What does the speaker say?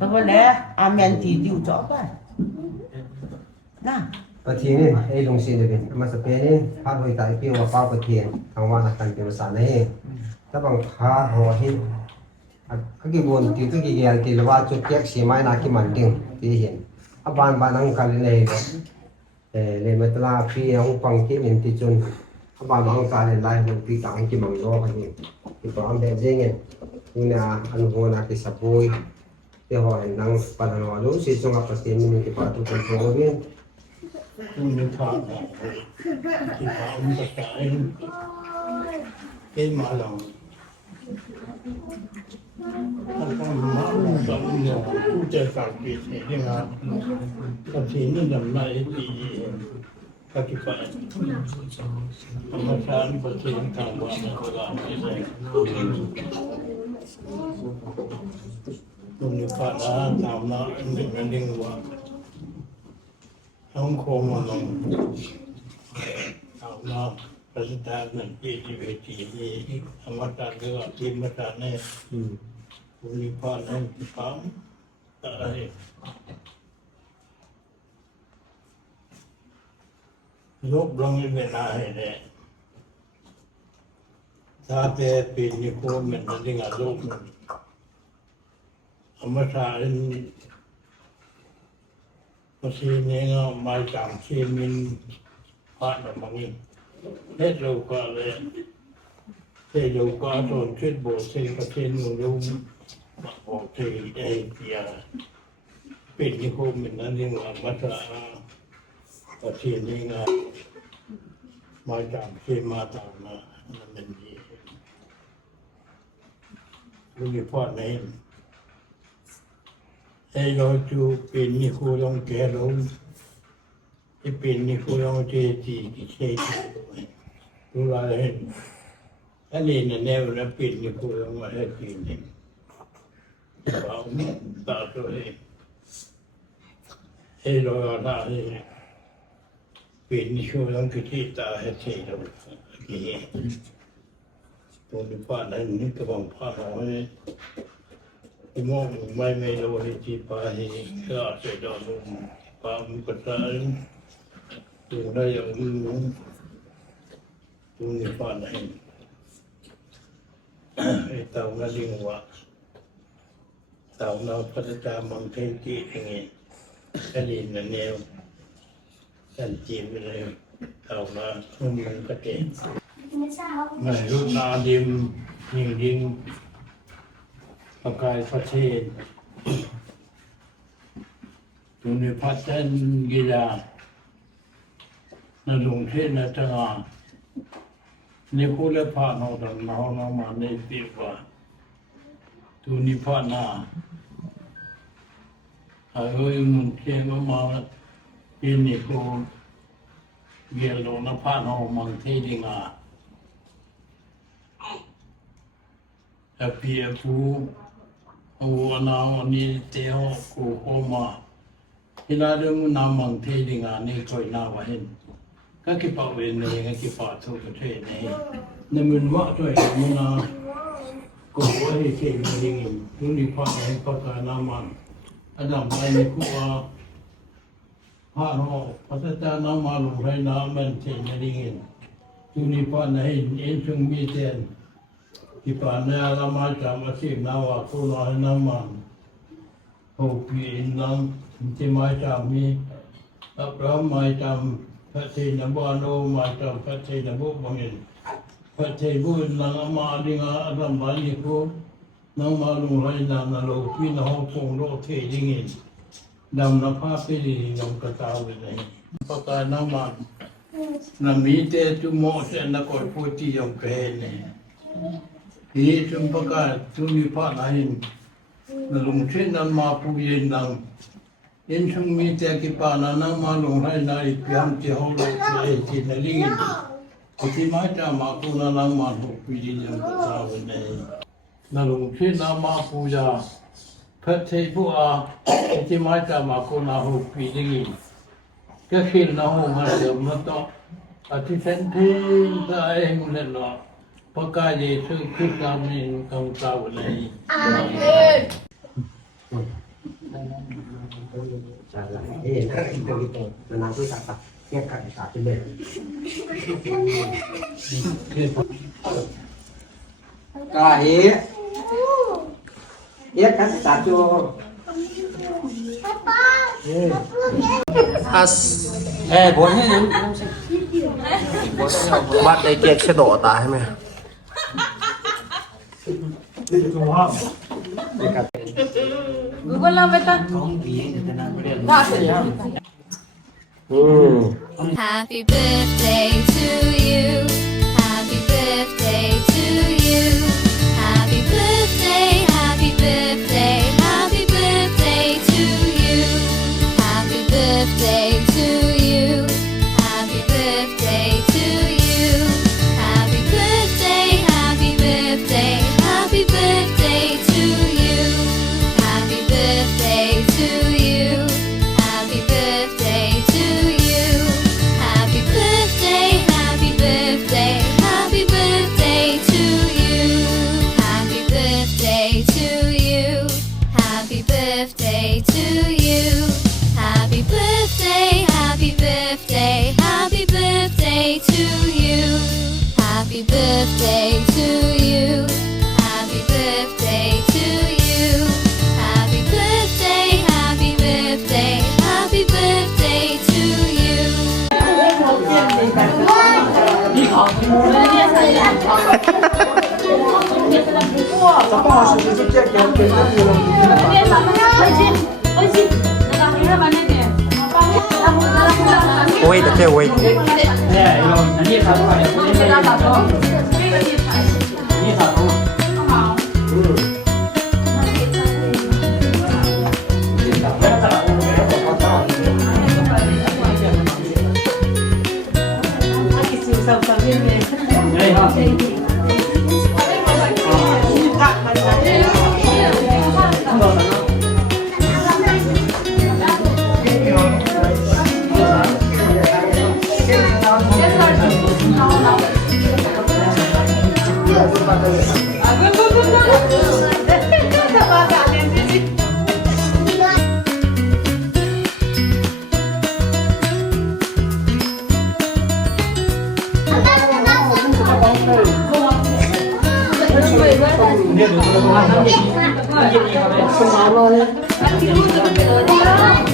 เพราะว่าแล้วอาเมนที่ดิวจอบไปนะประเทศนี้ไอ้ลงเสียเลยเป็นมาสเปนนี่พาดหอยตายเปรี้ยวว่าเป้าประเทศทางวันอาการเป็นภาษาเนี่ยถ้าบางพาดหอยเห็นก็กี่บนที่ตุกี่เกียร์ที่ว่าจุดแยกสีไม้นากี่มันดิ่งที่เห็นบ้านนั่งกันเลยเลยมาตลาดพี่น้องฟังที่เห็นที่จนบ้านบางการเลยไล่มันที่ต่างกี่มันโลกันนี่ที่พร้อมเดินเองเนี่ยนี่นะอันหัวนักที่สับปุยที่หอยนั่งปัญหาดูสิจงกับประเทศนี้ที่ปาทุกคนโตเรียนมีทางที่ทางมันจะใช้ให้มาลองถ้าทำมาลองสองเนี่ยผู้จะสั่งปิดเนี่ยงานกับทีนี้ดำเนินปีปฏิบัติธรรมชาติประเทศทางวัฒนธรรมที่ใช่ตรงนี้ก็ได้ตามนั้นหนึ่งนั่นเองว่าห้องโคมมาลงเอาเนาะประสบการณ์หนึ่งปีที่เวทีนี้ธรรมศาสตร์ก็ทีมศาสตร์เนี่ยคุณนิพนธ์นั้นปั๊มอะไรลบลงในเวลาให้เนี่ยถ้าแต่ปีนี้โคมมันจะงานลบธรรมศาสตร์บางทีเนี่ยก็มาจากเชียงมินพาดบางทีเฮ็ดเราก็เลยเฮ็ดเราก็โดนขึ้นโบสถ์เชียงประเทศมุ่งลุ่มออกที่ไอเดียเป็นนิคมเป็นนั้นที่ว่ามาจากประเทศนี้ก็มาจากเชียงมาตามมานั่นเป็นดีลูกพ่อในไอ้เราจูเป็นนิโคลองแกลงไอ้เป็นนิโคลองเจตีกิเชตีรู้อะไรเห็นอันนี้เนี่ยแนวนั้นเป็นนิโคลองมาให้ปีนึงเราตาตัวเองไอ้เราได้เป็นนิโคลองกิเชตาให้เชเรากี่ตัวนี้ฟ้านั้นนี่ก็บังฟ้าเราเนี่ยที่มองไม่รู้ที่ป่าที่ก็เสด็จลงป่ามีปัจจัยตัวได้อย่างรู้ตัวนี้ป่าไหนไอ้เต่านั่นเรียกว่าเต่าเราพัฒนามังเทจิอย่างเงี้ยอันนี้นั่นแนวสันจีนไปเลยเต่ามามันก็เก่งไม่รู้นาดิมยิงประกายประเทศอยู่ในพัฒนกีฬาในหลวงเทศนาจังหวัดในคู่เล็บผ่านเอาดังเรามาในปีว่าตัวนิพพานาอายุมันเชื่อมาเย็นนี่ก็เกี่ยวกับนิพพานเอามังเทดิงาเพียผู้โอ้นาวันนี้เที่ยวกูโคมาที่ลาเรื่องน้ำมันเทดิงานนี่คอยน่าว่าเห็นก็คิดป่าเวรนี่ก็คิดป่าทุกประเทศนี่ในมือว่าด้วยมือนากูให้เที่ยวดิ่งทุนนิพพานให้ประกาศน้ำมันอันดับไปในคู่ว่าพระเราพระเจ้าน้ำมันลงให้น้ำมันเที่ยวดิ่งทุนนิพพานให้เอ็นช่วงมีเตียนที่ผ่านมาเรามาจากอาชีพนาวาคุณน้อยน้ำมันหกปีน้ำที่มาจากมีรับรองมาจากพระเทนบานโอมาจากพระเทนบุบังเงินพระเทบุญนางมาดิงาอันบาลิโกนางมาลุงไรนางนาโลพินหงพงโลเทดิงินดำนาภาพิรินงกตาวินัยประกาศน้ำมันนามีเตตุโมเสนกอพุทธิยงเพเนที่จุมประกาศจุมีพระนายนลุงเช่นนั้นมาผู้ยินดังเอ็นช่างมีแต่กิปานานามาลงให้นายเพียงที่ห้องเราเลยที่นั่นลิงที่มาจากมาคุณนามาผู้ผู้ยินยังกษาวันนี้นลุงเช่นนามาผู้ยาพระเทพุอาที่มาจากมาคุณนาผู้ผู้ยินก็คิดนาหูมาเดิมมาต่ออธิษฐานที่ได้มุ่งเล่นหรอประกาศเยซูคริสต์ในคำกล่าวนี้อาเมน Itu menantu tak ya kan tak coba kai ya kan satu as boleh yang bắt đây kia sẽ đổ tải mày Google lang beta. Happy birthday to you. Happy birthday to you. Happy birthday, happy birthday, happy birthday to you. Happy birthday to you. Happy birthday to you. Happy birthday, happy birthday, happy birthday to you. Happy birthday to you. Happy birthday to you. Happy birthday, happy birthday, happy birthday to you. Happy birthday to you. Happy birthday to you. Happy birthday, happy birthday, happy birthday to you. Happy birthday to you. Happy birthday to you. Happy birthday, happy birthday, happy birthday to you. wait okay wait Happy birthday.